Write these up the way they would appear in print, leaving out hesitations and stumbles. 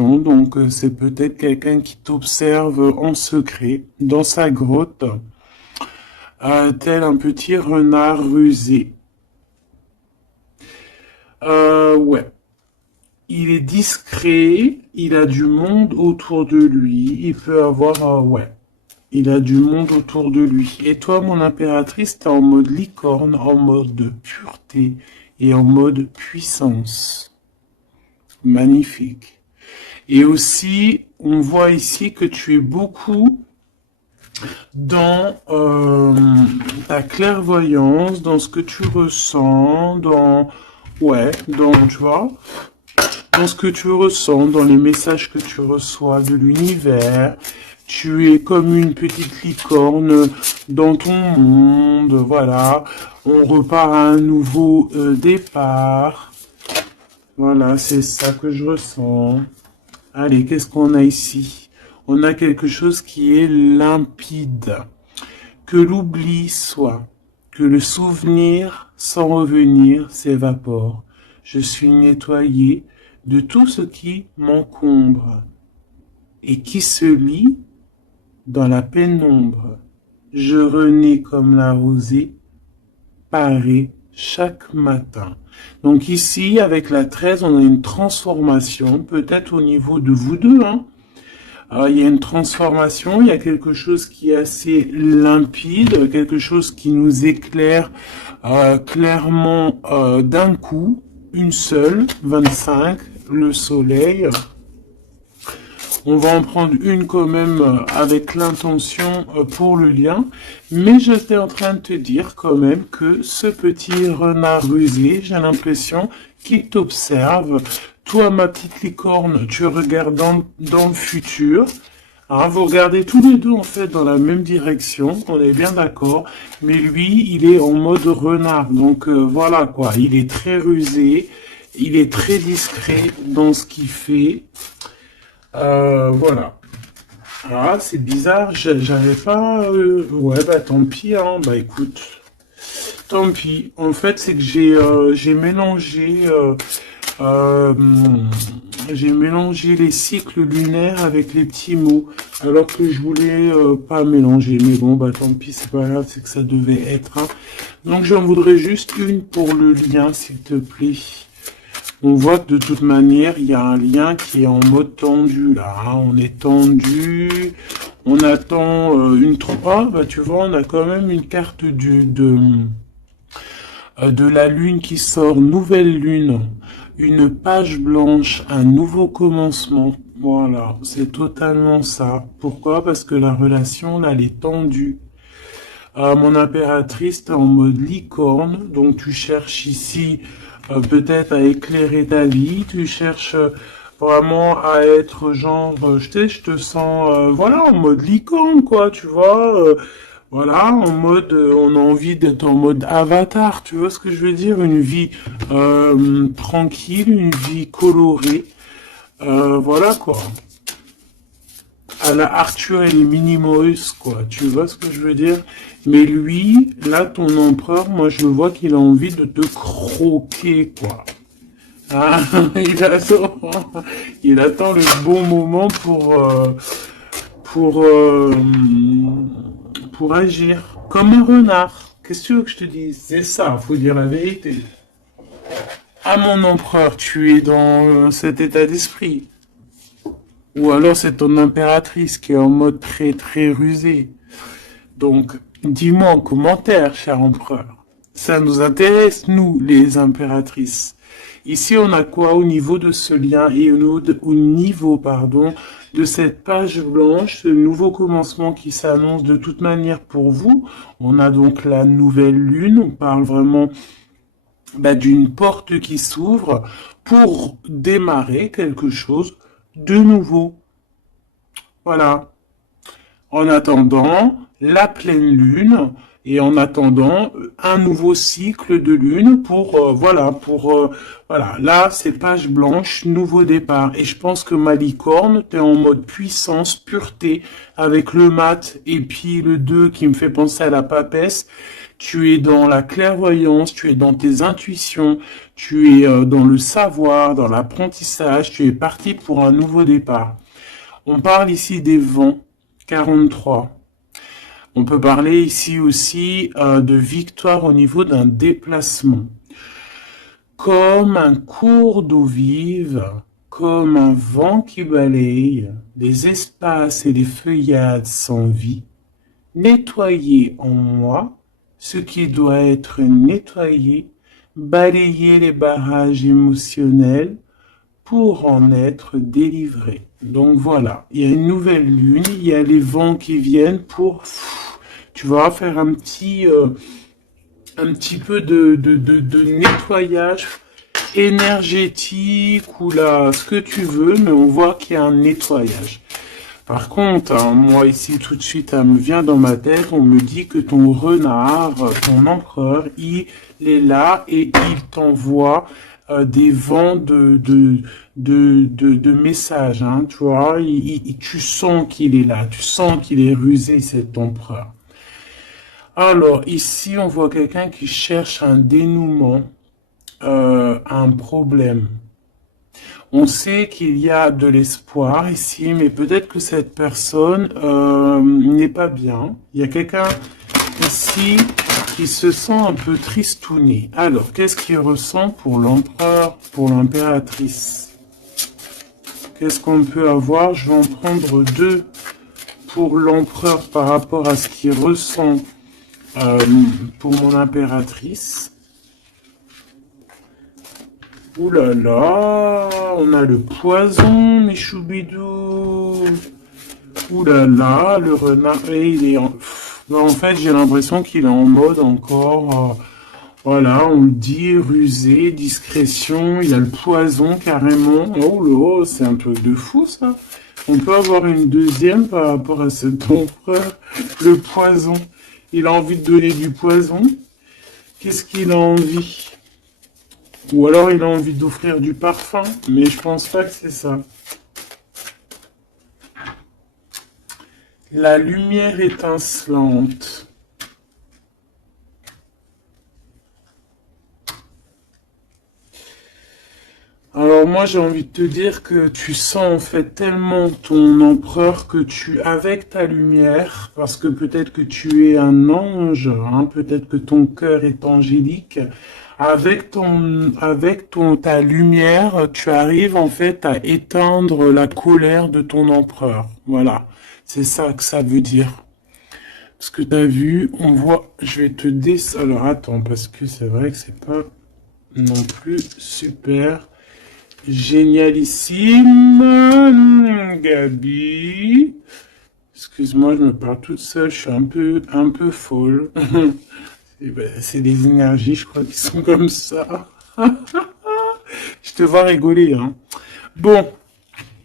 Donc, c'est peut-être quelqu'un qui t'observe en secret dans sa grotte, tel un petit renard rusé. Ouais. Il est discret, il a du monde autour de lui, il peut avoir, ouais, il a du monde autour de lui. Et toi, mon impératrice, t'es en mode licorne, en mode pureté et en mode puissance. Magnifique. Et aussi, on voit ici que tu es beaucoup dans ta clairvoyance, dans ce que tu ressens, ouais, tu vois, dans ce que tu ressens, dans les messages que tu reçois de l'univers. Tu es comme une petite licorne dans ton monde, voilà. On repart à un nouveau départ. Voilà, c'est ça que je ressens. Allez, qu'est-ce qu'on a ici? On a quelque chose qui est limpide. Que l'oubli soit, que le souvenir sans revenir s'évapore. Je suis nettoyé de tout ce qui m'encombre et qui se lie dans la pénombre. Je renais comme la rosée, parée chaque matin. Donc ici, avec la 13, on a une transformation, peut-être au niveau de vous deux, hein. Alors, il y a une transformation, il y a quelque chose qui est assez limpide, quelque chose qui nous éclaire clairement d'un coup, une seule, 25, le soleil. On va en prendre une quand même avec l'intention pour le lien. Mais j'étais en train de te dire quand même que ce petit renard rusé, j'ai l'impression qu'il t'observe. Toi, ma petite licorne, tu regardes dans le futur. Hein, vous regardez tous les deux en fait dans la même direction, on est bien d'accord. Mais lui, il est en mode renard. Donc voilà quoi, il est très rusé, il est très discret dans ce qu'il fait. Voilà. Ah, c'est bizarre, j'avais pas... Ouais, bah tant pis, hein. Bah écoute, tant pis. En fait, c'est que j'ai mélangé... euh, j'ai mélangé les cycles lunaires avec les petits mots, alors que je voulais pas mélanger. Mais bon, bah tant pis, c'est pas grave, c'est que ça devait être. Hein. Donc j'en voudrais juste une pour le lien, s'il te plaît. On voit que de toute manière, il y a un lien qui est en mode tendu là. Hein. On est tendu. On attend une 3. Bah tu vois, on a quand même une carte de la lune qui sort. Nouvelle lune. Une page blanche. Un nouveau commencement. Voilà, c'est totalement ça. Pourquoi? Parce que la relation, là, elle est tendue. Mon impératrice, t'es en mode licorne. Donc tu cherches ici... peut-être à éclairer ta vie, tu cherches vraiment à être genre, je te sens, voilà, en mode licorne, quoi, tu vois, voilà, en mode, on a envie d'être en mode avatar, tu vois ce que je veux dire, une vie tranquille, une vie colorée, voilà, quoi. À la Arthur et les Minimoys, quoi, tu vois ce que je veux dire. Mais lui, là, ton empereur, moi, je vois qu'il a envie de te croquer, quoi. Ah, il attend le bon moment pour, euh, pour agir. Comme un renard. Qu'est-ce que tu veux que je te dise? C'est ça, faut dire la vérité. Ah, mon empereur, tu es dans cet état d'esprit. Ou alors c'est ton impératrice qui est en mode très très rusé. Donc, dis-moi en commentaire, cher empereur. Ça nous intéresse, nous, les impératrices. Ici, on a quoi au niveau de ce lien et au niveau, pardon, de cette page blanche, ce nouveau commencement qui s'annonce de toute manière pour vous. On a donc la nouvelle lune. On parle vraiment d'une porte qui s'ouvre pour démarrer quelque chose de nouveau. Voilà. En attendant la pleine lune et en attendant un nouveau cycle de lune pour voilà, là c'est page blanche, nouveau départ. Et je pense que ma licorne, t'es en mode puissance, pureté avec le mat et puis le 2 qui me fait penser à la papesse Tu es dans la clairvoyance, tu es dans tes intuitions, tu es dans le savoir, dans l'apprentissage, tu es parti pour un nouveau départ. On parle ici des vents, 43. On peut parler ici aussi de victoire au niveau d'un déplacement. Comme un cours d'eau vive, comme un vent qui balaye les espaces et les feuillades sans vie, nettoyer en moi ce qui doit être nettoyé, balayer les barrages émotionnels pour en être délivré. Donc voilà, il y a une nouvelle lune, il y a les vents qui viennent pour, tu vas faire un petit peu de nettoyage énergétique ou là, ce que tu veux, mais on voit qu'il y a un nettoyage. Par contre, hein, moi ici tout de suite, ça me vient dans ma tête, on me dit que ton renard, ton empereur, il est là et il t'envoie des vents de messages, hein, tu vois, tu sens qu'il est là, tu sens qu'il est rusé, cet empereur. Alors, ici, on voit quelqu'un qui cherche un dénouement, un problème. On sait qu'il y a de l'espoir ici, mais peut-être que cette personne n'est pas bien. Il y a quelqu'un ici qui se sent un peu tristouné. Alors, qu'est-ce qu'il ressent pour l'empereur, pour l'impératrice? Qu'est-ce qu'on peut avoir? Je vais en prendre deux pour l'empereur par rapport à ce qu'il ressent pour mon impératrice. Ouh là là, on a le poison, mes choubidous. Ouh là là, le renard, et il est en fait, j'ai l'impression qu'il est en mode encore, voilà, on le dit, rusé, discrétion, il y a le poison carrément. Oh là, c'est un truc de fou ça. On peut avoir une deuxième par rapport à cet empereur, le poison. Il a envie de donner du poison. Qu'est-ce qu'il a envie? Ou alors il a envie d'offrir du parfum, mais je pense pas que c'est ça. La lumière étincelante. Alors moi j'ai envie de te dire que tu sens en fait tellement ton empereur que avec ta lumière, parce que peut-être que tu es un ange, hein, peut-être que ton cœur est angélique, ta lumière, tu arrives en fait à éteindre la colère de ton empereur. Voilà, c'est ça que ça veut dire. Ce que tu as vu, on voit, je vais te alors attends, parce que c'est vrai que c'est pas non plus super génialissime, Gabi. Excuse-moi, je me parle toute seule, je suis un peu folle. C'est des énergies, je crois, qui sont comme ça. Je te vois rigoler, hein. Bon,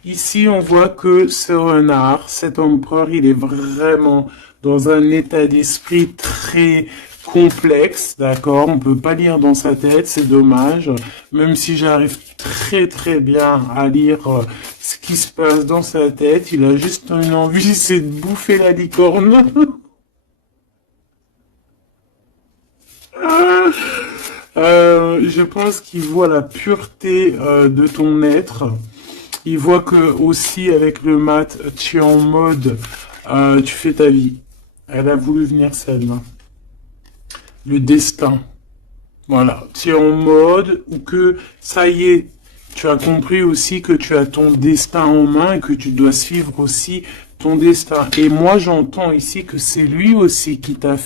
ici, on voit que ce renard, cet empereur, il est vraiment dans un état d'esprit très complexe, d'accord? On peut pas lire dans sa tête, c'est dommage. Même si j'arrive très très bien à lire ce qui se passe dans sa tête, il a juste une envie, c'est de bouffer la licorne. Je pense qu'il voit la pureté de ton être. Il voit que aussi avec le mat, tu es en mode, tu fais ta vie. Elle a voulu venir celle-là. Le destin. Voilà. Tu es en mode où que ça y est, tu as compris aussi que tu as ton destin en main et que tu dois suivre aussi ton destin. Et moi, j'entends ici que c'est lui aussi qui t'a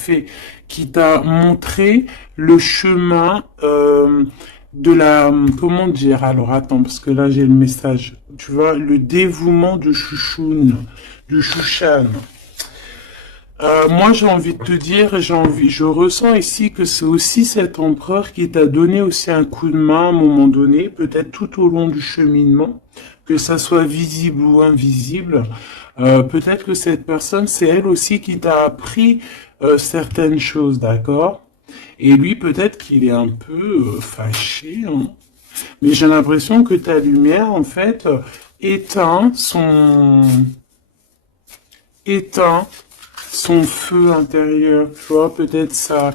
montré le chemin de la, comment dire, alors attends, parce que là j'ai le message, tu vois, le dévouement de Chouchoun, du Chouchan. Moi, j'ai envie de te dire, je ressens ici que c'est aussi cet empereur qui t'a donné aussi un coup de main à un moment donné, peut-être tout au long du cheminement, que ça soit visible ou invisible. Peut-être que cette personne, c'est elle aussi qui t'a appris certaines choses, d'accord? Et lui, peut-être qu'il est un peu fâché, hein. Mais j'ai l'impression que ta lumière, en fait, éteint son feu intérieur, tu vois, peut-être ça,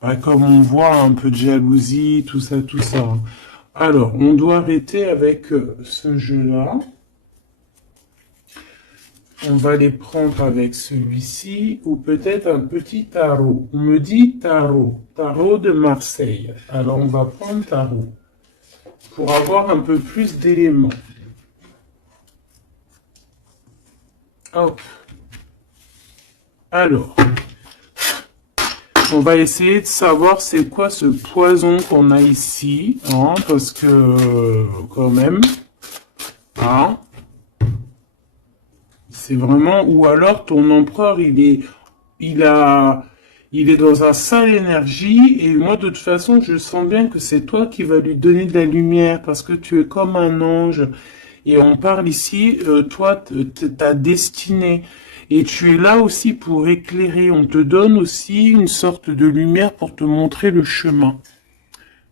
bah, comme on voit, un peu de jalousie, tout ça, tout ça. Alors, on doit arrêter avec ce jeu-là. On va les prendre avec celui-ci, ou peut-être un petit tarot. On me dit tarot, tarot de Marseille. Alors, on va prendre tarot, pour avoir un peu plus d'éléments. Hop. Alors, on va essayer de savoir c'est quoi ce poison qu'on a ici, hein, parce que, quand même, hein, c'est vraiment, ou alors ton empereur, il est dans un sale énergie, et moi, de toute façon, je sens bien que c'est toi qui vas lui donner de la lumière, parce que tu es comme un ange, et on parle ici, toi, ta destinée, et tu es là aussi pour éclairer, on te donne aussi une sorte de lumière pour te montrer le chemin.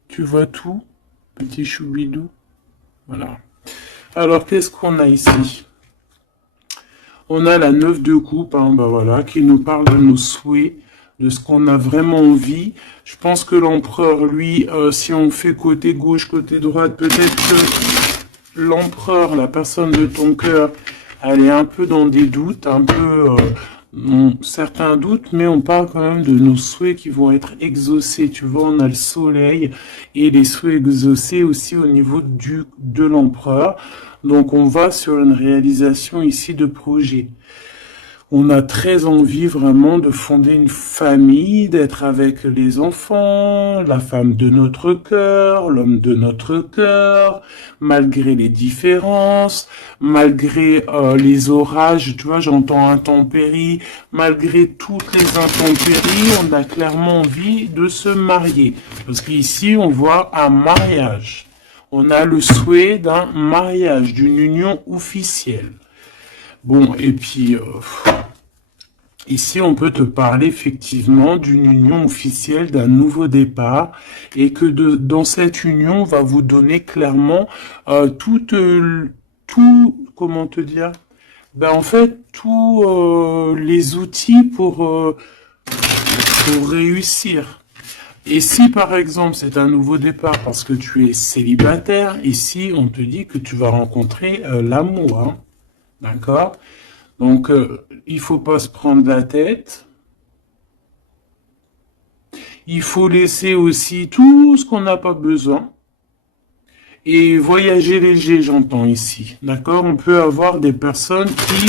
Tu vois tout, petit choubidou? Voilà. Alors, qu'est-ce qu'on a ici? On a la 9 de coupe, hein, bah voilà, qui nous parle de nos souhaits, de ce qu'on a vraiment envie. Je pense que l'empereur, lui, si on fait côté gauche, côté droite, peut-être que l'empereur, la personne de ton cœur, elle est un peu dans des doutes, un peu certains doutes, mais on parle quand même de nos souhaits qui vont être exaucés. Tu vois, on a le soleil et les souhaits exaucés aussi au niveau de l'empereur. Donc on va sur une réalisation ici de projet. On a très envie vraiment de fonder une famille, d'être avec les enfants, la femme de notre cœur, l'homme de notre cœur, malgré les différences, malgré les orages, tu vois, j'entends intempéries, malgré toutes les intempéries, on a clairement envie de se marier. Parce qu'ici, on voit un mariage. On a le souhait d'un mariage, d'une union officielle. Bon, et puis, ici, on peut te parler effectivement d'une union officielle, d'un nouveau départ, et que dans cette union, on va vous donner clairement comment te dire? Ben, en fait, tous les outils pour réussir. Et si par exemple c'est un nouveau départ parce que tu es célibataire, ici on te dit que tu vas rencontrer l'amour, hein. D'accord? Donc il faut pas se prendre la tête. Il faut laisser aussi tout ce qu'on n'a pas besoin. Et voyager léger, j'entends ici. D'accord? On peut avoir des personnes qui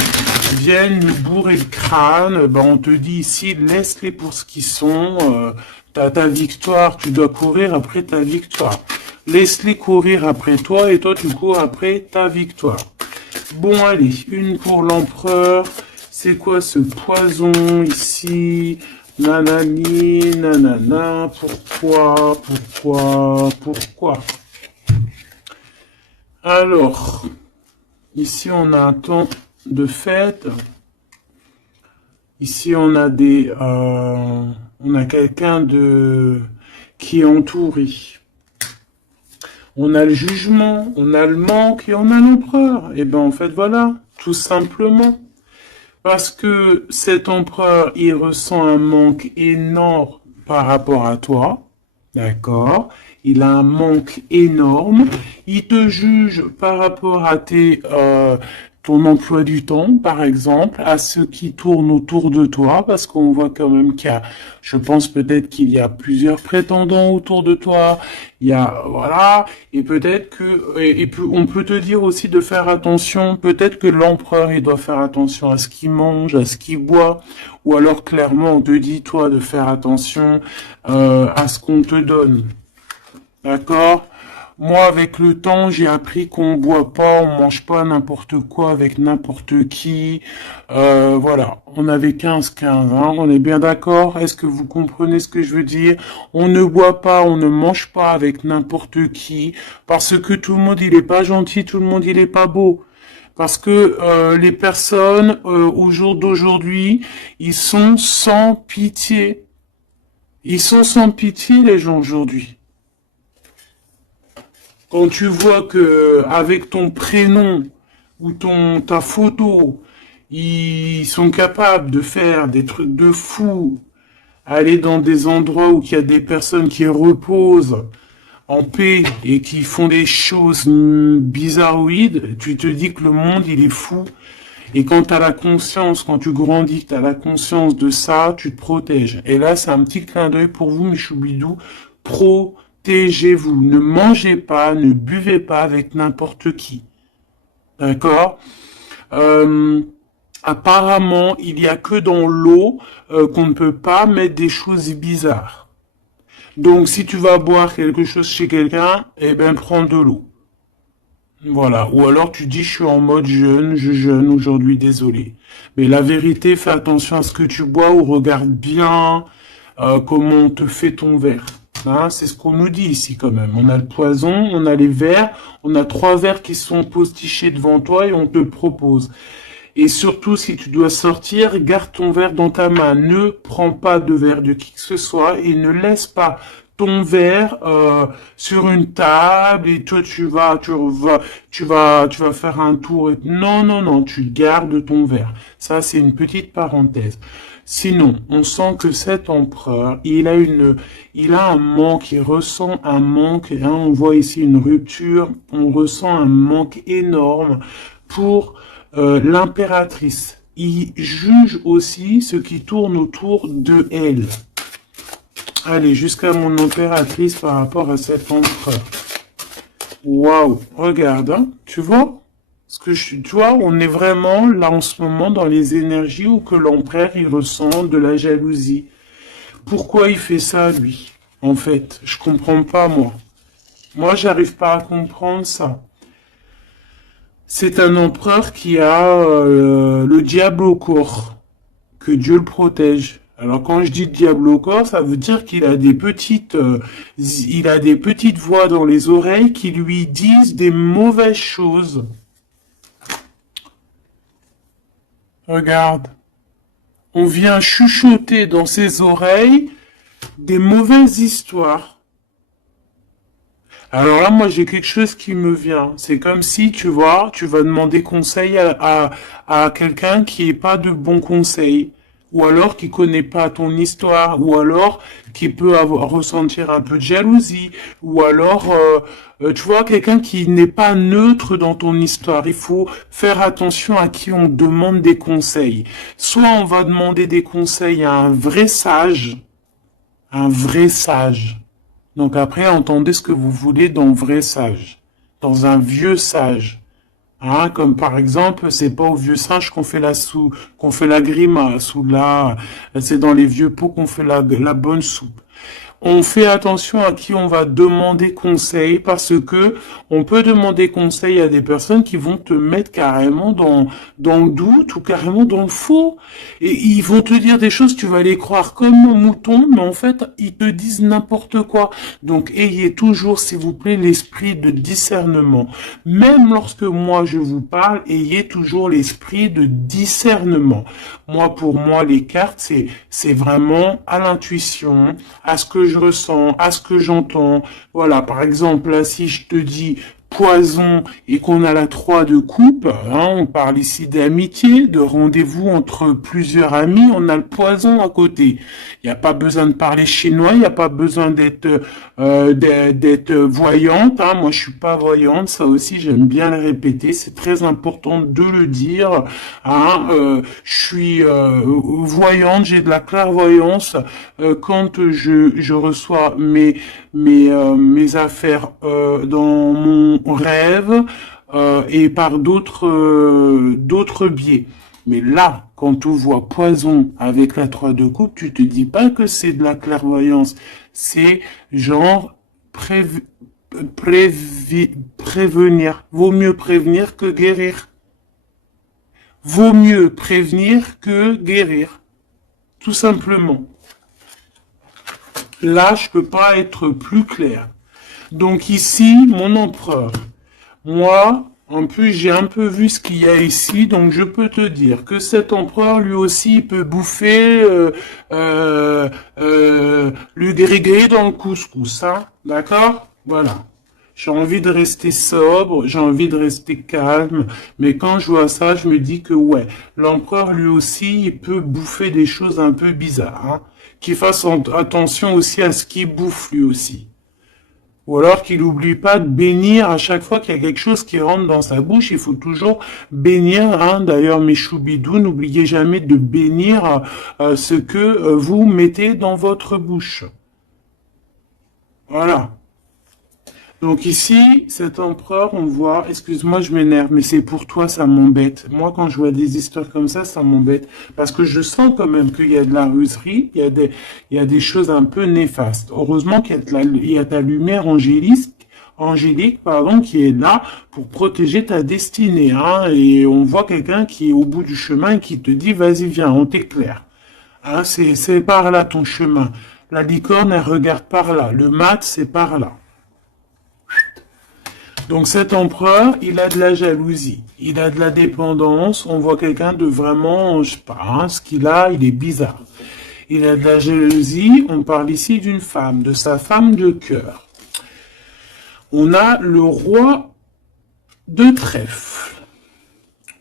viennent nous bourrer le crâne. Ben, on te dit ici, laisse-les pour ce qu'ils sont. T'as ta victoire, tu dois courir après ta victoire. Laisse-les courir après toi et toi, tu cours après ta victoire. Bon, allez, une pour l'empereur. C'est quoi ce poison ici? Nanani, nanana, pourquoi? Alors, ici on a un temps de fête. Ici on a on a quelqu'un qui est entouré. On a le jugement, on a le manque et on a l'empereur. Et ben en fait voilà, tout simplement. Parce que cet empereur, il ressent un manque énorme par rapport à toi. D'accord? Il a un manque énorme. Il te juge par rapport à ton emploi du temps, par exemple, à ceux qui tournent autour de toi, parce qu'on voit quand même je pense peut-être qu'il y a plusieurs prétendants autour de toi. Il y a, voilà, et peut-être on peut te dire aussi de faire attention. Peut-être que l'empereur, il doit faire attention à ce qu'il mange, à ce qu'il boit, ou alors clairement, on te dit, toi, de faire attention à ce qu'on te donne. D'accord? Moi, avec le temps, j'ai appris qu'on boit pas, on mange pas n'importe quoi avec n'importe qui. Voilà, on avait 15-15, hein, on est bien d'accord? Est-ce que vous comprenez ce que je veux dire? On ne boit pas, on ne mange pas avec n'importe qui, parce que tout le monde, il est pas gentil, tout le monde, il est pas beau. Parce que les personnes, au jour d'aujourd'hui, ils sont sans pitié. Ils sont sans pitié, les gens, aujourd'hui. Quand tu vois que avec ton prénom ou ta photo, Ils sont capables de faire des trucs de fou, aller dans des endroits où il y a des personnes qui reposent en paix et qui font des choses bizarroïdes, tu te dis que le monde, il est fou. Et quand tu as la conscience, quand tu grandis, tu as la conscience de ça, tu te protèges. Et là, c'est un petit clin d'œil pour vous, mes choubidous. Protégez-vous. Ne mangez pas, ne buvez pas avec n'importe qui. D'accord? Apparemment, il y a que dans l'eau qu'on ne peut pas mettre des choses bizarres. Donc, si tu vas boire quelque chose chez quelqu'un, eh ben, prends de l'eau. Voilà. Ou alors tu dis, je suis en mode jeûne, je jeûne aujourd'hui, désolé. Mais la vérité, fais attention à ce que tu bois ou regarde bien comment on te fait ton verre. Hein, c'est ce qu'on nous dit ici quand même. On a le poison, on a les verres, on a 3 verres qui sont postichés devant toi et on te le propose. Et surtout, si tu dois sortir, garde ton verre dans ta main. Ne prends pas de verre de qui que ce soit et ne laisse pas ton verre sur une table et toi tu vas faire un tour. Non, non, non, tu gardes ton verre. Ça, c'est une petite parenthèse. Sinon, on sent que cet empereur, il a un manque, il ressent un manque. Hein, on voit ici une rupture, on ressent un manque énorme pour l'impératrice. Il juge aussi ce qui tourne autour de elle. Allez, jusqu'à mon impératrice par rapport à cet empereur. Waouh, regarde, hein, tu vois? Tu vois, on est vraiment là en ce moment dans les énergies où que l'empereur il ressent de la jalousie. Pourquoi il fait ça, lui? En fait, je comprends pas, moi. Moi, j'arrive pas à comprendre ça. C'est un empereur qui a le diable au corps. Que Dieu le protège. Alors quand je dis diable au corps, ça veut dire qu'il a il a des petites voix dans les oreilles qui lui disent des mauvaises choses. Regarde, on vient chuchoter dans ses oreilles des mauvaises histoires. Alors là, moi, j'ai quelque chose qui me vient. C'est comme si, tu vois, tu vas demander conseil à quelqu'un qui n'est pas de bons conseils. Ou alors qui connaît pas ton histoire, ou alors qui peut ressentir un peu de jalousie, ou alors, tu vois, quelqu'un qui n'est pas neutre dans ton histoire. Il faut faire attention à qui on demande des conseils. Soit on va demander des conseils à un vrai sage, un vrai sage. Donc après, entendez ce que vous voulez dans vrai sage, dans un vieux sage. Hein, comme par exemple, c'est pas au vieux singe qu'on fait la grimace, ou là, c'est dans les vieux pots qu'on fait la bonne soupe. On fait attention à qui on va demander conseil parce que on peut demander conseil à des personnes qui vont te mettre carrément dans le doute ou carrément dans le faux. Et ils vont te dire des choses, tu vas les croire comme mon mouton, mais en fait, ils te disent n'importe quoi. Donc, ayez toujours, s'il vous plaît, l'esprit de discernement. Même lorsque moi je vous parle, ayez toujours l'esprit de discernement. Moi, pour moi, les cartes, c'est vraiment à l'intuition, à ce que je ressens, à ce que j'entends. Voilà, par exemple, là, si je te dis poison et qu'on a la 3 de coupe, hein, on parle ici d'amitié, de rendez-vous entre plusieurs amis, on a le poison à côté. Il n'y a pas besoin de parler chinois, il n'y a pas besoin d'être voyante. Hein. Moi, je suis pas voyante, ça aussi, j'aime bien le répéter. C'est très important de le dire. Hein. Je suis voyante, j'ai de la clairvoyance quand je reçois mes affaires dans mon rêve et par d'autres biais. Mais là, quand tu vois poison avec la 3 de coupe, tu te dis pas que c'est de la clairvoyance. C'est genre prévenir. Vaut mieux prévenir que guérir. Vaut mieux prévenir que guérir. Tout simplement. Là, je peux pas être plus clair. Donc ici, mon empereur. Moi, en plus, j'ai un peu vu ce qu'il y a ici, donc je peux te dire que cet empereur, lui aussi, peut bouffer le grégé dans le couscous, hein, d'accord? Voilà. J'ai envie de rester sobre, j'ai envie de rester calme, mais quand je vois ça, je me dis que ouais, l'empereur lui aussi, il peut bouffer des choses un peu bizarres, hein. Qu'il fasse attention aussi à ce qu'il bouffe lui aussi. Ou alors qu'il n'oublie pas de bénir à chaque fois qu'il y a quelque chose qui rentre dans sa bouche. Il faut toujours bénir, hein. D'ailleurs, mes choubidous, n'oubliez jamais de bénir ce que vous mettez dans votre bouche. Voilà. Donc ici, cet empereur, on voit, excuse-moi, je m'énerve, mais c'est pour toi, ça m'embête. Moi, quand je vois des histoires comme ça m'embête. Parce que je sens quand même qu'il y a de la ruserie, il y a des choses un peu néfastes. Heureusement qu'il y a ta lumière angélique, pardon, qui est là pour protéger ta destinée, hein. Et on voit quelqu'un qui est au bout du chemin et qui te dit, vas-y, viens, on t'éclaire. Hein, c'est par là ton chemin. La licorne, elle regarde par là. Le mat, c'est par là. Donc cet empereur, il a de la jalousie, il a de la dépendance, on voit quelqu'un de vraiment, je sais pas, hein, ce qu'il a, il est bizarre. Il a de la jalousie, on parle ici d'une femme, de sa femme de cœur. On a le roi de trèfle,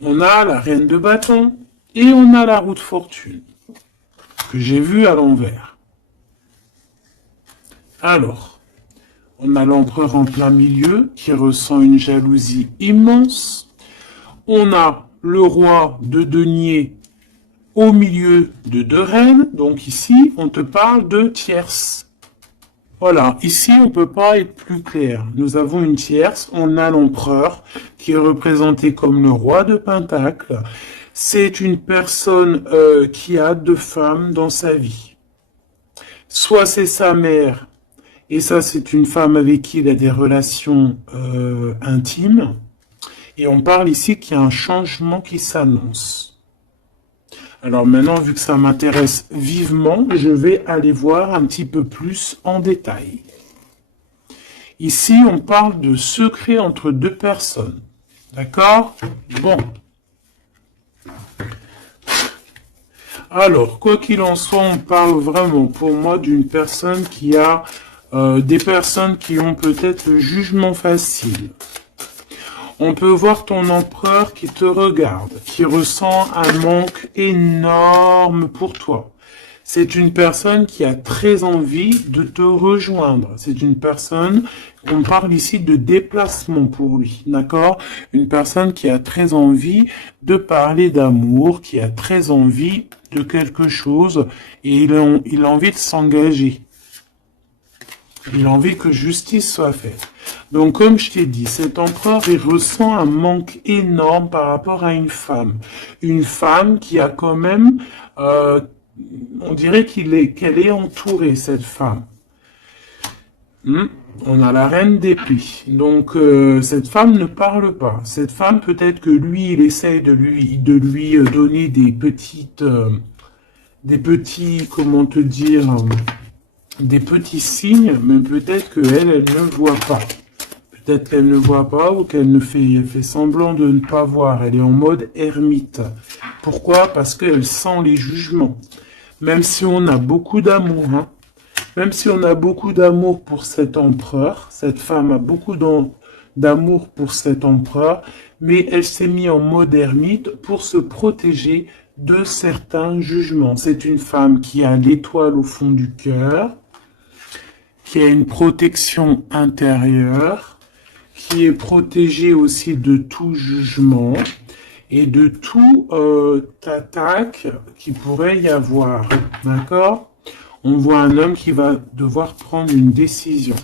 on a la reine de bâton et on a la roue de fortune, que j'ai vue à l'envers. Alors, on a l'empereur en plein milieu qui ressent une jalousie immense. On a le roi de denier au milieu de deux reines. Donc ici, on te parle de tierce. Voilà, ici, on ne peut pas être plus clair. Nous avons une tierce. On a l'empereur qui est représenté comme le roi de Pentacle. C'est une personne qui a deux femmes dans sa vie. Soit c'est sa mère, et ça, c'est une femme avec qui il a des relations intimes. Et on parle ici qu'il y a un changement qui s'annonce. Alors maintenant, vu que ça m'intéresse vivement, je vais aller voir un petit peu plus en détail. Ici, on parle de secret entre deux personnes. D'accord? Bon. Alors, quoi qu'il en soit, on parle vraiment, pour moi, d'une personne qui a des personnes qui ont peut-être le jugement facile. On peut voir ton empereur qui te regarde, qui ressent un manque énorme pour toi. C'est une personne qui a très envie de te rejoindre. C'est une personne, on parle ici de déplacement pour lui, d'accord? Une personne qui a très envie de parler d'amour, qui a très envie de quelque chose et il a envie de s'engager. Il a envie que justice soit faite. Donc, comme je t'ai dit, cet empereur, il ressent un manque énorme par rapport à une femme. Une femme qui a quand même, on dirait qu'elle est entourée, cette femme. On a la reine d'épée. Donc, cette femme ne parle pas. Cette femme, peut-être que lui, il essaye de lui donner des petits, comment te dire, des petits signes, mais peut-être qu'elle, elle ne voit pas. Peut-être qu'elle ne voit pas ou qu'elle elle fait semblant de ne pas voir. Elle est en mode ermite. Pourquoi? Parce qu'elle sent les jugements. Même si on a beaucoup d'amour, hein. Même si on a beaucoup d'amour pour cet empereur, cette femme a beaucoup d'amour pour cet empereur, mais elle s'est mise en mode ermite pour se protéger de certains jugements. C'est une femme qui a l'étoile au fond du cœur, qui a une protection intérieure, qui est protégée aussi de tout jugement et de tout attaque qui pourrait y avoir. D'accord? On voit un homme qui va devoir prendre une décision.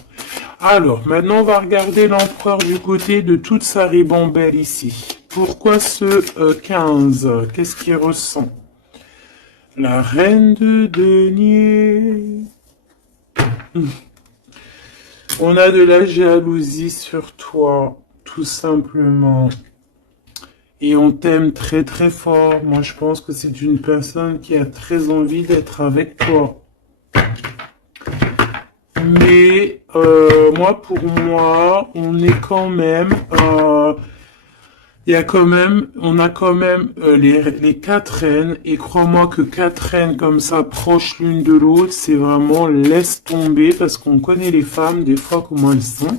Alors, maintenant, on va regarder l'empereur du côté de toute sa ribambelle ici. Pourquoi ce 15? Qu'est-ce qu'il ressent? La reine de denier. On a de la jalousie sur toi, tout simplement. Et on t'aime très très fort. Moi, je pense que c'est une personne qui a très envie d'être avec toi. Mais pour moi, on est quand même... on a quand même les quatre reines, et crois-moi que quatre reines comme ça, proches l'une de l'autre, c'est vraiment laisse tomber, parce qu'on connaît les femmes, des fois, comment elles sont.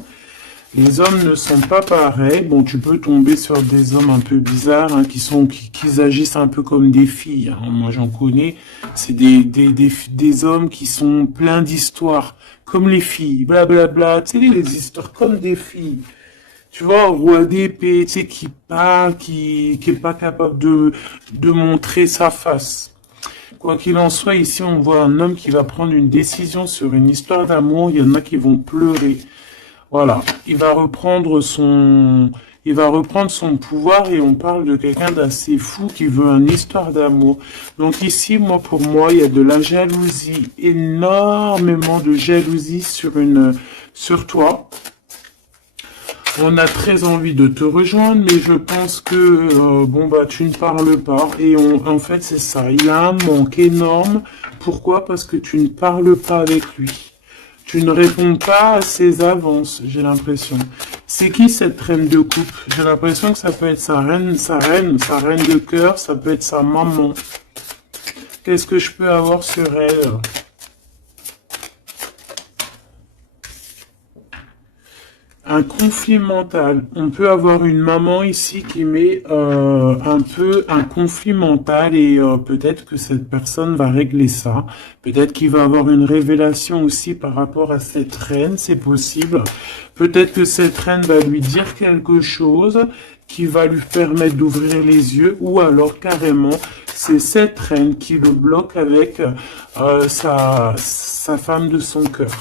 Les hommes ne sont pas pareils. Bon, tu peux tomber sur des hommes un peu bizarres, hein, qui agissent un peu comme des filles, hein. Moi, j'en connais. C'est des hommes qui sont pleins d'histoires, comme les filles, blablabla. Tu sais, les histoires comme des filles. Tu vois, un roi d'épée, tu sais, qui parle, qui est pas capable de montrer sa face. Quoi qu'il en soit, ici, on voit un homme qui va prendre une décision sur une histoire d'amour. Il y en a qui vont pleurer. Voilà, il va reprendre son pouvoir et on parle de quelqu'un d'assez fou qui veut une histoire d'amour. Donc ici, moi, pour moi, il y a de la jalousie, énormément de jalousie sur toi. On a très envie de te rejoindre, mais je pense que, bon, bah, tu ne parles pas. Et en fait, c'est ça. Il a un manque énorme. Pourquoi? Parce que tu ne parles pas avec lui. Tu ne réponds pas à ses avances, j'ai l'impression. C'est qui cette reine de coupe? J'ai l'impression que ça peut être sa reine de cœur, ça peut être sa maman. Qu'est-ce que je peux avoir sur elle? Un conflit mental. On peut avoir une maman ici qui met un peu un conflit mental et peut-être que cette personne va régler ça. Peut-être qu'il va avoir une révélation aussi par rapport à cette reine, c'est possible. Peut-être que cette reine va lui dire quelque chose qui va lui permettre d'ouvrir les yeux ou alors carrément c'est cette reine qui le bloque avec sa femme de son cœur.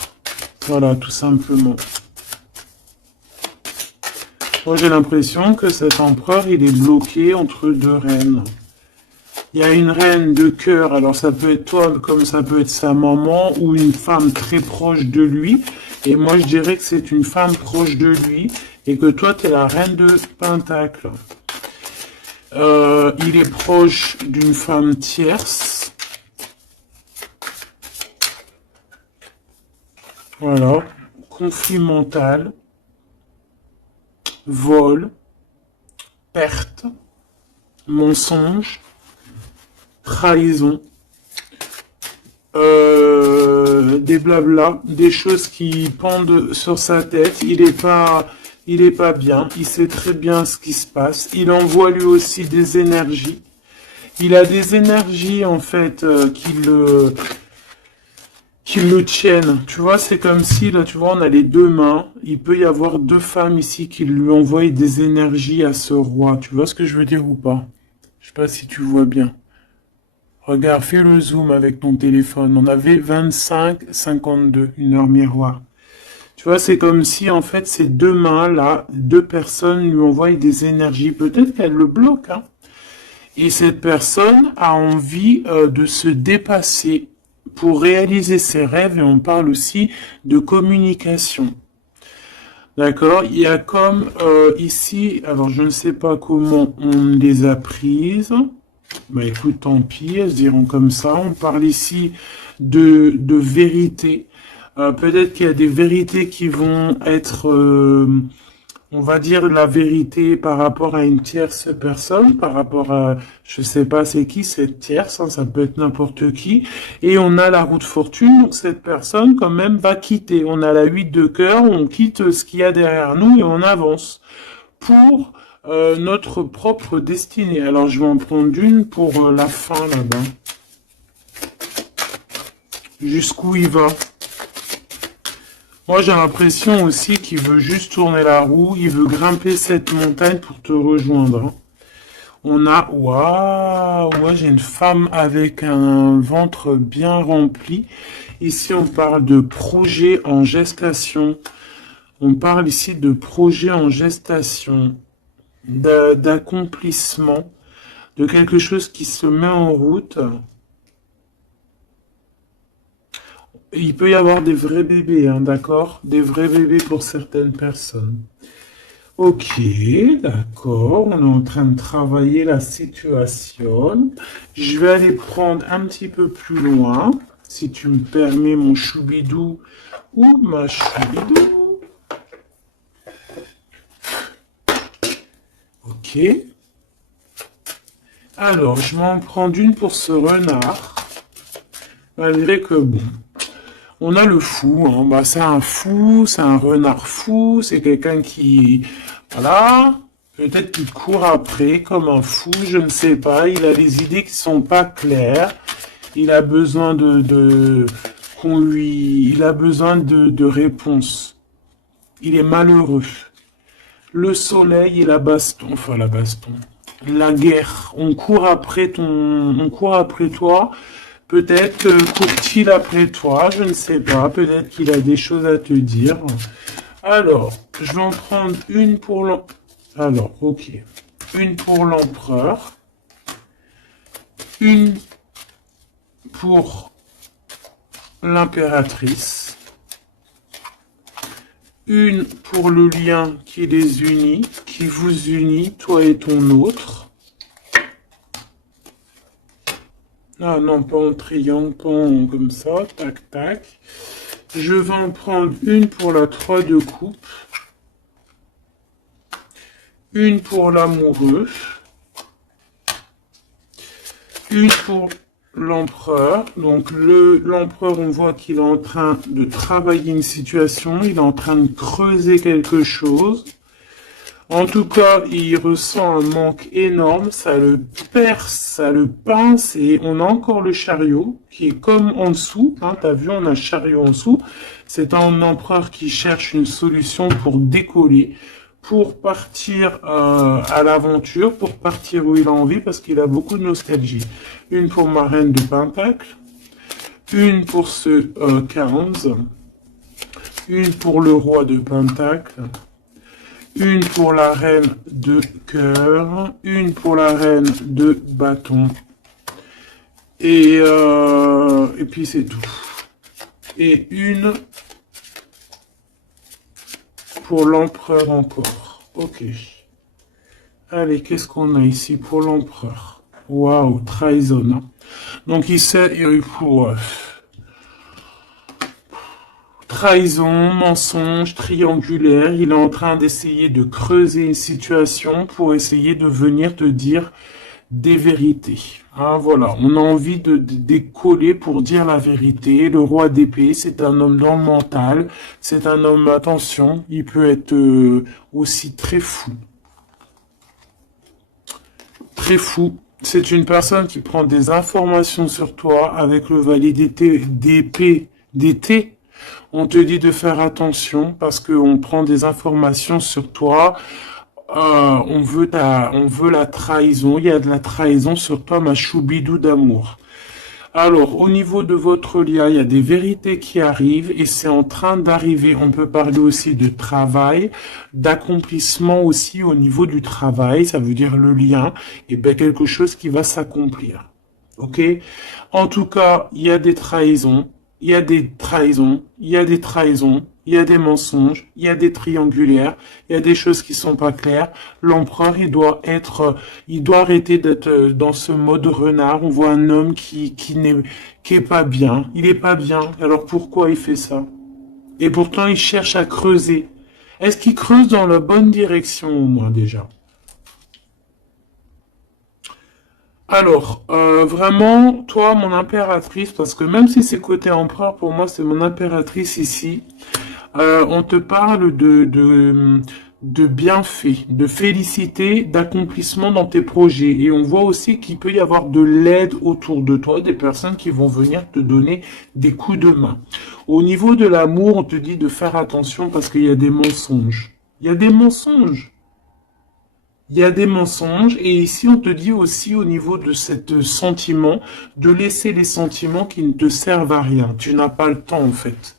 Voilà, tout simplement. Moi, j'ai l'impression que cet empereur, il est bloqué entre deux reines. Il y a une reine de cœur, alors ça peut être toi, comme ça peut être sa maman, ou une femme très proche de lui. Et moi, je dirais que c'est une femme proche de lui, et que toi, tu es la reine de Pentacle. Il est proche d'une femme tierce. Voilà. Conflit mental. Vol, perte, mensonge, trahison, des blabla, des choses qui pendent sur sa tête. Il est pas bien. Il sait très bien ce qui se passe. Il envoie lui aussi des énergies. Il a des énergies en fait qui le tiennent. Tu vois, c'est comme si, là, tu vois, on a les deux mains. Il peut y avoir deux femmes ici qui lui envoient des énergies à ce roi. Tu vois ce que je veux dire ou pas? Je sais pas si tu vois bien. Regarde, fais le zoom avec ton téléphone. On avait 25,52, une heure miroir. Tu vois, c'est comme si, en fait, ces deux mains-là, deux personnes lui envoient des énergies. Peut-être qu'elles le bloquent, hein. Et cette personne a envie de se dépasser pour réaliser ses rêves, et on parle aussi de communication. D'accord? Il y a comme ici, alors je ne sais pas comment on les a prises. Bah écoute, tant pis, elles se diront comme ça. On parle ici de vérité. Peut-être qu'il y a des vérités qui vont être on va dire la vérité par rapport à une tierce personne, par rapport à, je sais pas c'est qui cette tierce, hein, ça peut être n'importe qui, et on a la roue de fortune, donc cette personne quand même va quitter. On a la 8 de cœur, on quitte ce qu'il y a derrière nous et on avance pour notre propre destinée. Alors je vais en prendre une pour la fin là-bas. Jusqu'où il va? Moi, j'ai l'impression aussi qu'il veut juste tourner la roue, il veut grimper cette montagne pour te rejoindre, hein. On a, waouh, moi j'ai une femme avec un ventre bien rempli. Ici, on parle de projet en gestation. On parle ici de projet en gestation, d'accomplissement, de quelque chose qui se met en route. Il peut y avoir des vrais bébés, hein, d'accord? Des vrais bébés pour certaines personnes. Ok, d'accord. On est en train de travailler la situation. Je vais aller prendre un petit peu plus loin, si tu me permets, mon choubidou ou ma choubidou. Ok. Alors, je vais en prendre une pour ce renard. Malgré que, bon, On a le fou, hein. Bah, c'est un fou, c'est un renard fou, c'est quelqu'un qui, voilà, peut-être qu'il court après comme un fou, je ne sais pas. Il a des idées qui sont pas claires. Il a besoin il a besoin de réponses. Il est malheureux. Le soleil et la baston, enfin la baston, la guerre. On court après toi. Peut-être court-il après toi, je ne sais pas. Peut-être qu'il a des choses à te dire. Alors, je vais en prendre une pour l'empereur. Alors, ok. Une pour l'empereur. Une pour l'impératrice. Une pour le lien qui les unit, qui vous unit, toi et ton autre. Ah non, pas en triangle, pas en comme ça, tac, tac. Je vais en prendre une pour la 3 de coupe. Une pour l'amoureux. Une pour l'empereur. Donc l'empereur, on voit qu'il est en train de travailler une situation, il est en train de creuser quelque chose. En tout cas, il ressent un manque énorme, ça le perce, ça le pince, et on a encore le chariot qui est comme en dessous. Hein, t'as vu, on a le chariot en dessous. C'est un empereur qui cherche une solution pour décoller, pour partir à l'aventure, pour partir où il a envie, parce qu'il a beaucoup de nostalgie. Une pour ma reine de Pentacle, une pour ce 15, une pour le roi de Pentacle, une pour la reine de cœur, une pour la reine de bâton, et puis c'est tout. Et une pour l'empereur encore. Ok. Allez, qu'est-ce qu'on a ici pour l'empereur? Waouh, trahison. Hein. Donc il sait, trahison, mensonge, triangulaire. Il est en train d'essayer de creuser une situation pour essayer de venir te dire des vérités. Hein, voilà, on a envie de décoller pour dire la vérité. Le roi d'épée, c'est un homme dans le mental. C'est un homme, attention, il peut être aussi très fou. Très fou. C'est une personne qui prend des informations sur toi avec le valet d'épée d'été. On te dit de faire attention parce qu'on prend des informations sur toi. On veut la trahison. Il y a de la trahison sur toi, ma choubidou d'amour. Alors, au niveau de votre lien, il y a des vérités qui arrivent et c'est en train d'arriver. On peut parler aussi de travail, d'accomplissement aussi au niveau du travail. Ça veut dire le lien et bien quelque chose qui va s'accomplir. Ok? En tout cas, il y a des trahisons. Il y a des trahisons, il y a des trahisons, il y a des mensonges, il y a des triangulaires, il y a des choses qui sont pas claires. L'empereur, il doit arrêter d'être dans ce mode renard. On voit un homme qui est pas bien. Il est pas bien. Alors pourquoi il fait ça? Et pourtant, il cherche à creuser. Est-ce qu'il creuse dans la bonne direction au moins déjà? Alors, vraiment, toi, mon impératrice, parce que même si c'est côté empereur, pour moi, c'est mon impératrice ici. On te parle de bienfaits, de félicité, d'accomplissement dans tes projets. Et on voit aussi qu'il peut y avoir de l'aide autour de toi, des personnes qui vont venir te donner des coups de main. Au niveau de l'amour, on te dit de faire attention parce qu'il y a des mensonges. Il y a des mensonges. Il y a des mensonges et ici on te dit aussi au niveau de cet sentiment de laisser les sentiments qui ne te servent à rien. Tu n'as pas le temps en fait.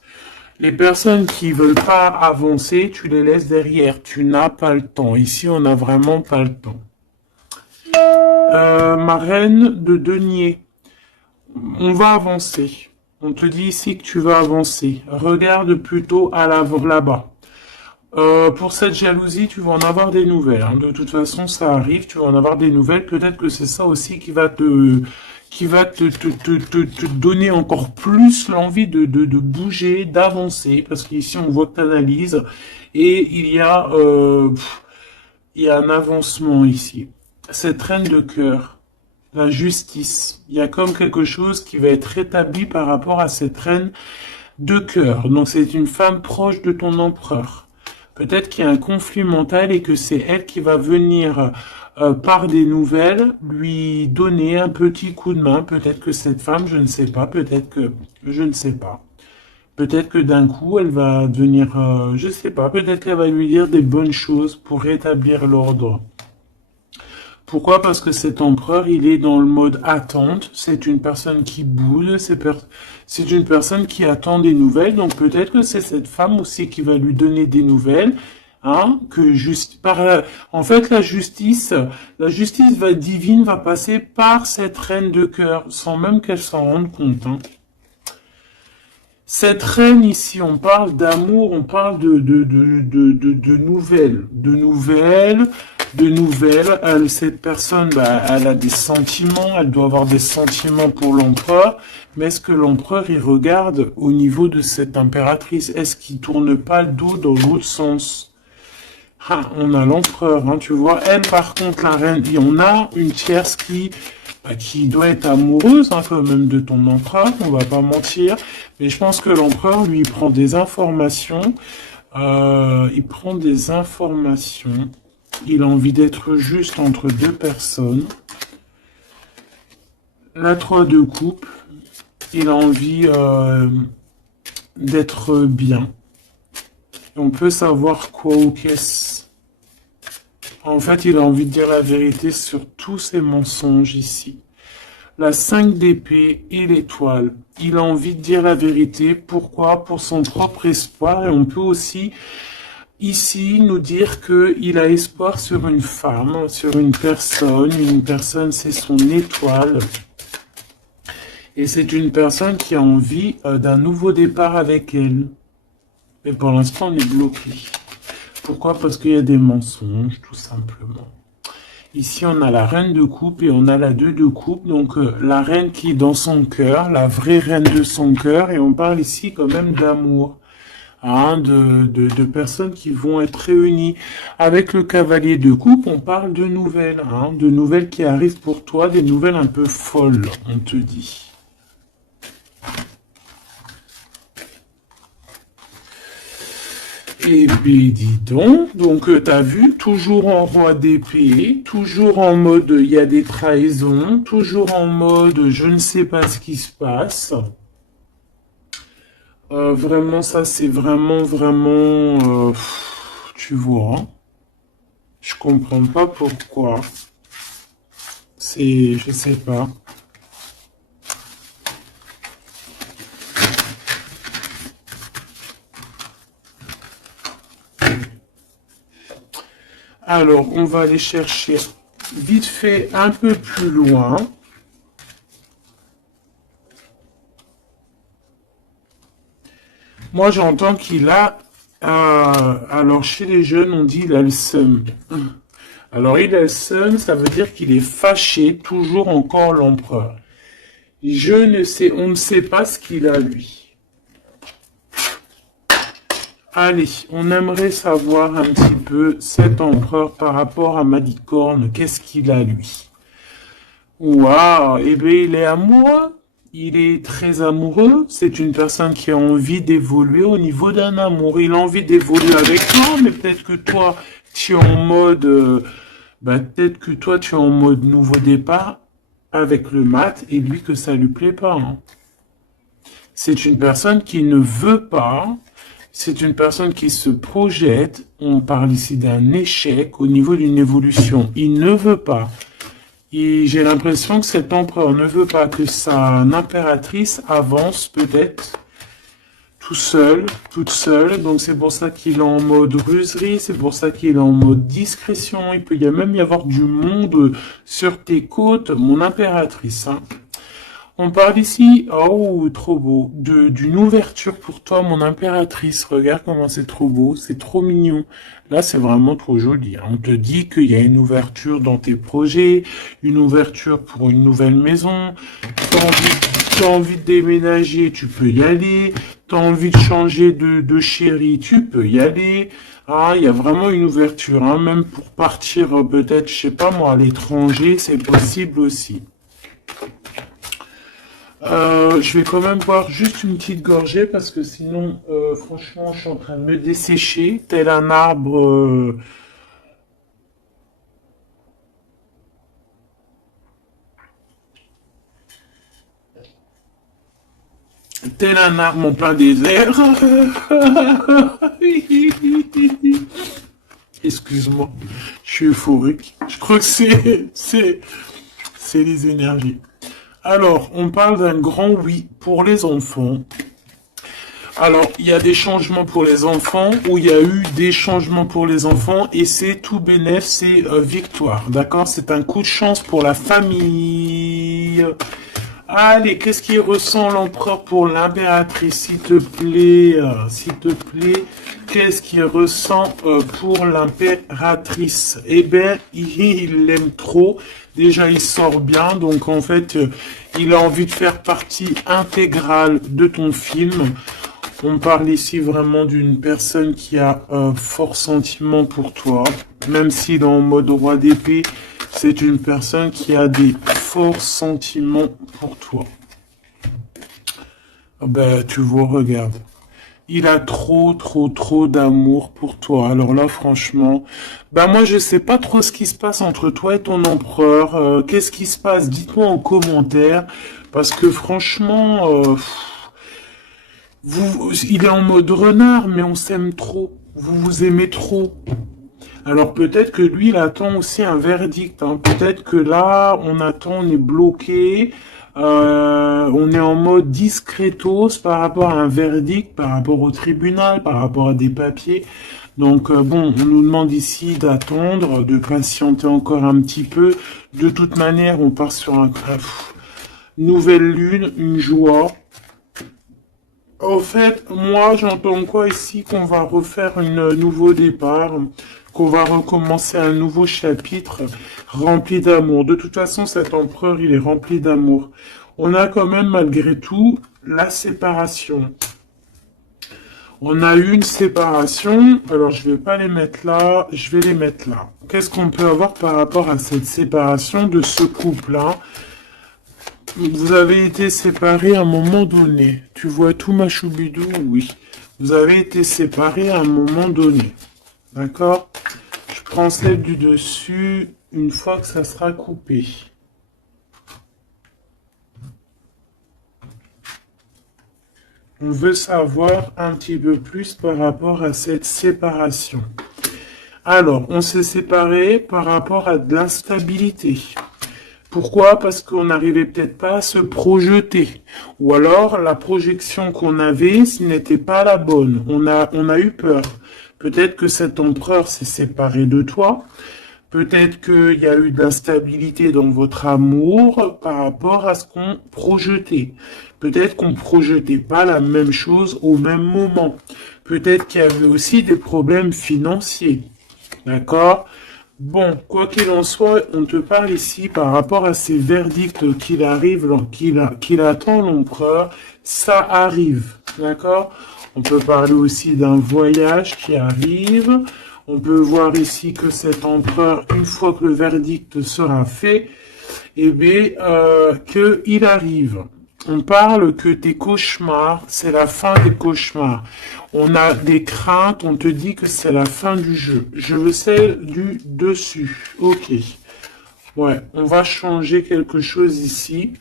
Les personnes qui veulent pas avancer, tu les laisses derrière. Tu n'as pas le temps. Ici on n'a vraiment pas le temps. Ma reine de denier. On va avancer. On te dit ici que tu vas avancer. Regarde plutôt à l'avant là-bas. Pour cette jalousie, tu vas en avoir des nouvelles. Hein. De toute façon, ça arrive, tu vas en avoir des nouvelles. Peut-être que c'est ça aussi qui va te donner encore plus l'envie de bouger, d'avancer. Parce qu'ici, on voit que tu analyses. Et il y a un avancement ici. Cette reine de cœur, la justice. Il y a comme quelque chose qui va être rétabli par rapport à cette reine de cœur. Donc c'est une femme proche de ton empereur. Peut-être qu'il y a un conflit mental et que c'est elle qui va venir par des nouvelles lui donner un petit coup de main. Peut-être que cette femme, je ne sais pas, peut-être que je ne sais pas. Peut-être que d'un coup, elle va devenir, je sais pas, peut-être qu'elle va lui dire des bonnes choses pour rétablir l'ordre. Pourquoi? Parce que cet empereur, il est dans le mode attente. C'est une personne qui boude, c'est une personne qui attend des nouvelles. Donc peut-être que c'est cette femme aussi qui va lui donner des nouvelles. Hein, que juste en fait la justice divine va passer par cette reine de cœur sans même qu'elle s'en rende compte. Hein. Cette reine ici, on parle d'amour, on parle de nouvelles, cette personne, elle a des sentiments, elle doit avoir des sentiments pour l'empereur. Mais est-ce que l'empereur, il regarde au niveau de cette impératrice? Est-ce qu'il tourne pas le dos dans l'autre sens? Ah, on a l'empereur, hein, tu vois. Elle, par contre, la reine, et on a une tierce qui doit être amoureuse, hein, quand même, de ton empereur, on va pas mentir. Mais je pense que l'empereur, lui, il prend des informations. Il a envie d'être juste entre deux personnes. La 3 de coupe. Il a envie d'être bien. On peut savoir quoi ou qu'est-ce. En fait, il a envie de dire la vérité sur tous ces mensonges ici. La 5 d'épée et l'étoile. Il a envie de dire la vérité. Pourquoi? Pour son propre espoir. Et on peut aussi, ici, nous dire qu'il a espoir sur une femme, sur une personne. Une personne, c'est son étoile. Et c'est une personne qui a envie d'un nouveau départ avec elle. Mais pour l'instant, on est bloqué. Pourquoi? Parce qu'il y a des mensonges, tout simplement. Ici, on a la reine de coupe et on a la 2 de coupe. Donc, la reine qui est dans son cœur, la vraie reine de son cœur. Et on parle ici quand même d'amour. Hein, de personnes qui vont être réunies. Avec le cavalier de coupe, on parle de nouvelles. Hein, de nouvelles qui arrivent pour toi, des nouvelles un peu folles, on te dit. Et puis, dis donc t'as vu, toujours en roi d'épée, toujours en mode il y a des trahisons, toujours en mode je ne sais pas ce qui se passe. Vraiment, ça c'est vraiment, tu vois, hein. Je comprends pas pourquoi. Je sais pas. Alors, on va aller chercher vite fait un peu plus loin. Moi, j'entends qu'il a... alors, chez les jeunes, on dit il a le seum. Alors, il a le seum, ça veut dire qu'il est fâché, toujours encore l'empereur. On ne sait pas ce qu'il a, lui. Allez, on aimerait savoir un petit peu cet empereur par rapport à Malicorne. Qu'est-ce qu'il a, lui? Waouh, eh bien, il est amoureux. Il est très amoureux. C'est une personne qui a envie d'évoluer au niveau d'un amour. Il a envie d'évoluer avec toi, mais peut-être que toi, tu es en mode... peut-être que toi, tu es en mode nouveau départ avec le mat et lui que ça lui plaît pas. Hein. C'est une personne qui ne veut pas... C'est une personne qui se projette. On parle ici d'un échec au niveau d'une évolution. Il ne veut pas. Et j'ai l'impression que cet empereur ne veut pas que sa impératrice avance peut-être tout seul, toute seule. Donc c'est pour ça qu'il est en mode ruserie, c'est pour ça qu'il est en mode discrétion. Il peut même y avoir du monde sur tes côtes, mon impératrice. Hein. On parle ici, oh, trop beau, d'une ouverture pour toi, mon impératrice. Regarde comment c'est trop beau, c'est trop mignon. Là, c'est vraiment trop joli. Hein. On te dit qu'il y a une ouverture dans tes projets, une ouverture pour une nouvelle maison. T'as envie de déménager, tu peux y aller. T'as envie de changer de chérie, tu peux y aller. Ah, il y a vraiment une ouverture, hein. Même pour partir peut-être, je sais pas moi, à l'étranger, c'est possible aussi. Je vais quand même boire juste une petite gorgée parce que sinon, franchement, je suis en train de me dessécher, tel un arbre, tel un arbre en plein désert. Excuse-moi, je suis euphorique. Je crois que c'est les énergies. Alors, on parle d'un grand oui pour les enfants. Alors, il y a des changements pour les enfants, ou il y a eu des changements pour les enfants, et c'est tout bénef, c'est victoire, d'accord? C'est un coup de chance pour la famille. Allez, qu'est-ce qu'il ressent l'empereur pour l'impératrice, s'il te plaît, qu'est-ce qu'il ressent pour l'impératrice? Eh ben, il l'aime trop. Déjà, il sort bien, donc en fait, il a envie de faire partie intégrale de ton film. On parle ici vraiment d'une personne qui a un fort sentiment pour toi, même s'il est en mode roi d'épée, c'est une personne qui a des forts sentiments pour toi. Ben, tu vois, regarde. Il a trop d'amour pour toi. Alors là, franchement, ben moi, je sais pas trop ce qui se passe entre toi et ton empereur. Qu'est-ce qui se passe? Dites-moi en commentaire. Parce que franchement, il est en mode renard, mais on s'aime trop. Vous vous aimez trop. Alors peut-être que lui, il attend aussi un verdict, hein. Peut-être que là, on attend, on est bloqué, on est en mode discretos par rapport à un verdict, par rapport au tribunal, par rapport à des papiers. Donc bon, on nous demande ici d'attendre, de patienter encore un petit peu. De toute manière, on part sur nouvelle lune, une joie. Au fait, moi, j'entends quoi ici? Qu'on va refaire un nouveau départ, qu'on va recommencer un nouveau chapitre rempli d'amour. De toute façon, cet empereur, il est rempli d'amour. On a quand même, malgré tout, la séparation. On a eu une séparation. Alors, je vais pas les mettre là, je vais les mettre là. Qu'est-ce qu'on peut avoir par rapport à cette séparation de ce couple-là? Vous avez été séparés à un moment donné. Tu vois tout, ma choubidou? Oui. Vous avez été séparés à un moment donné. D'accord? Je prends celle du dessus une fois que ça sera coupé. On veut savoir un petit peu plus par rapport à cette séparation. Alors, on s'est séparés par rapport à de l'instabilité. Pourquoi? Parce qu'on n'arrivait peut-être pas à se projeter. Ou alors, la projection qu'on avait, ce n'était pas la bonne. On a eu peur. Peut-être que cet empereur s'est séparé de toi. Peut-être qu'il y a eu de l'instabilité dans votre amour par rapport à ce qu'on projetait. Peut-être qu'on ne projetait pas la même chose au même moment. Peut-être qu'il y avait aussi des problèmes financiers. D'accord? Bon, quoi qu'il en soit, on te parle ici par rapport à ces verdicts qu'il attend l'empereur. Ça arrive. D'accord? On peut parler aussi d'un voyage qui arrive. On peut voir ici que cet empereur, une fois que le verdict sera fait, eh bien, qu'il arrive. On parle que tes cauchemars, c'est la fin des cauchemars. On a des craintes, on te dit que c'est la fin du jeu. Je veux celle du dessus. Ok. Ouais, on va changer quelque chose ici.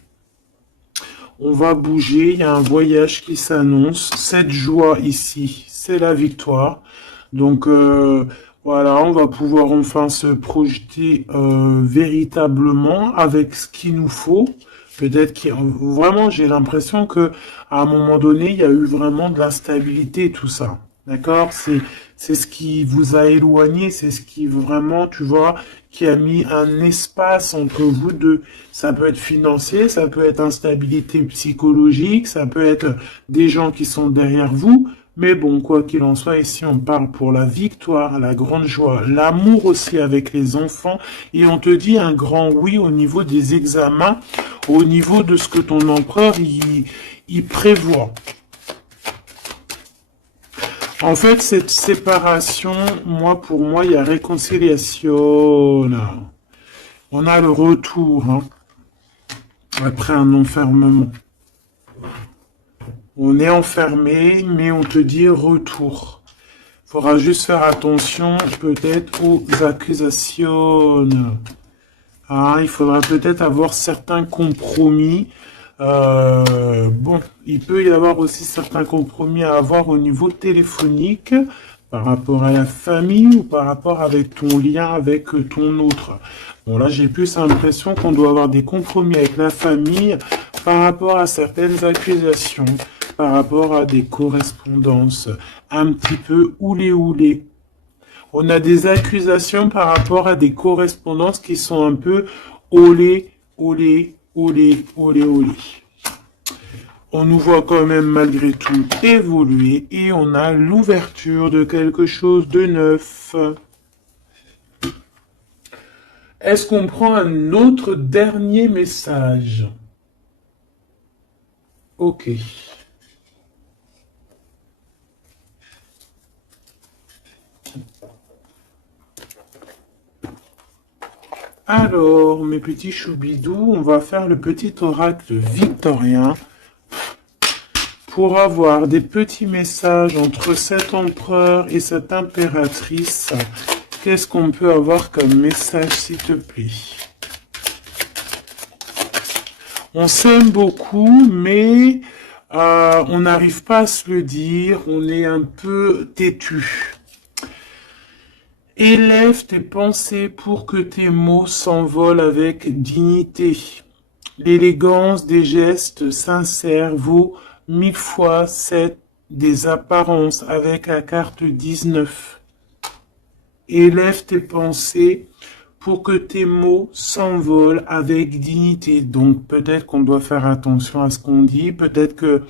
On va bouger, il y a un voyage qui s'annonce. Cette joie ici, c'est la victoire. Donc voilà, on va pouvoir enfin se projeter véritablement avec ce qu'il nous faut. Peut-être que vraiment, j'ai l'impression que à un moment donné, il y a eu vraiment de l'instabilité et tout ça. D'accord? C'est ce qui vous a éloigné, c'est ce qui vraiment, tu vois, qui a mis un espace entre vous deux. Ça peut être financier, ça peut être instabilité psychologique, ça peut être des gens qui sont derrière vous. Mais bon, quoi qu'il en soit, ici on parle pour la victoire, la grande joie, l'amour aussi avec les enfants, et on te dit un grand oui au niveau des examens, au niveau de ce que ton empereur il prévoit. En fait, cette séparation, pour moi, il y a réconciliation. On a le retour, hein, après un enfermement. On est enfermé, mais on te dit retour. Il faudra juste faire attention peut-être aux accusations. Hein, il faudra peut-être avoir certains compromis. Bon, il peut y avoir aussi certains compromis à avoir au niveau téléphonique par rapport à la famille ou par rapport avec ton lien avec ton autre. Bon, là, j'ai plus l'impression qu'on doit avoir des compromis avec la famille par rapport à certaines accusations, par rapport à des correspondances un petit peu oulé. On a des accusations par rapport à des correspondances qui sont un peu olé. On nous voit quand même malgré tout évoluer et on a l'ouverture de quelque chose de neuf. Est-ce qu'on prend un autre dernier message? Ok. Alors, mes petits choubidous, on va faire le petit oracle victorien pour avoir des petits messages entre cet empereur et cette impératrice. Qu'est-ce qu'on peut avoir comme message, s'il te plaît? On s'aime beaucoup, mais on n'arrive pas à se le dire, on est un peu têtu. Élève tes pensées pour que tes mots s'envolent avec dignité. L'élégance des gestes sincères vaut 1000 fois 7 des apparences avec la carte 19. Élève tes pensées pour que tes mots s'envolent avec dignité. Donc peut-être qu'on doit faire attention à ce qu'on dit, peut-être que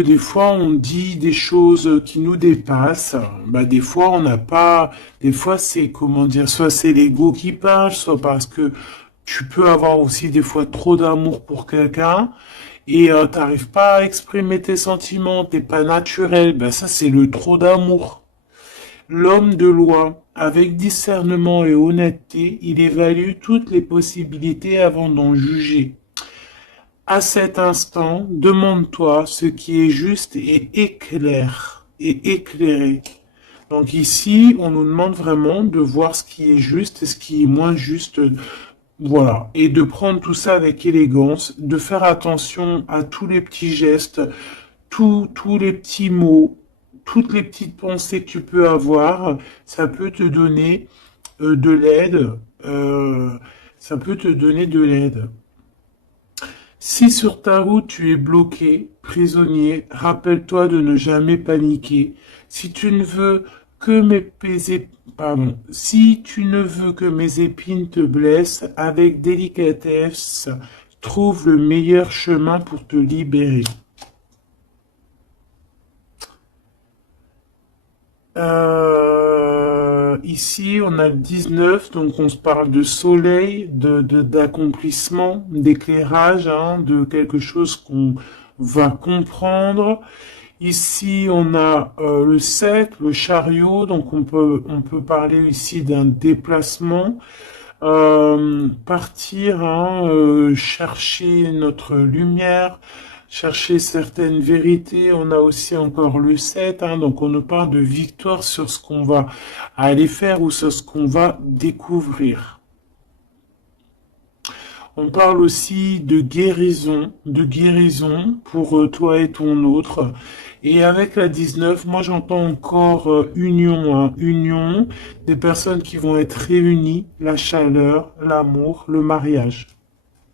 des fois on dit des choses qui nous dépassent. Des fois on n'a pas, des fois c'est comment dire, soit c'est l'ego qui parle, soit parce que tu peux avoir aussi des fois trop d'amour pour quelqu'un et t'arrives pas à exprimer tes sentiments, t'es pas naturel. Ça c'est le trop d'amour. L'homme de loi, avec discernement et honnêteté, il évalue toutes les possibilités avant d'en juger. À cet instant, demande-toi ce qui est juste et éclairé. Donc ici, on nous demande vraiment de voir ce qui est juste et ce qui est moins juste. Voilà. Et de prendre tout ça avec élégance, de faire attention à tous les petits gestes, tous les petits mots, toutes les petites pensées que tu peux avoir. Ça peut te donner de l'aide. Ça peut te donner de l'aide. Si sur ta route tu es bloqué, prisonnier, rappelle-toi de ne jamais paniquer. Si tu ne veux que si tu ne veux que mes épines te blessent, avec délicatesse, trouve le meilleur chemin pour te libérer. Ici, on a le 19, donc on se parle de soleil, d'accomplissement, d'éclairage, hein, de quelque chose qu'on va comprendre. Ici, on a le 7, le chariot, donc on peut parler ici d'un déplacement. Partir, hein, chercher notre lumière, chercher certaines vérités. On a aussi encore le 7, hein, donc on nous parle de victoire sur ce qu'on va aller faire ou sur ce qu'on va découvrir. On parle aussi de guérison pour toi et ton autre. Et avec la 19, moi j'entends encore union, hein, union, des personnes qui vont être réunies, la chaleur, l'amour, le mariage.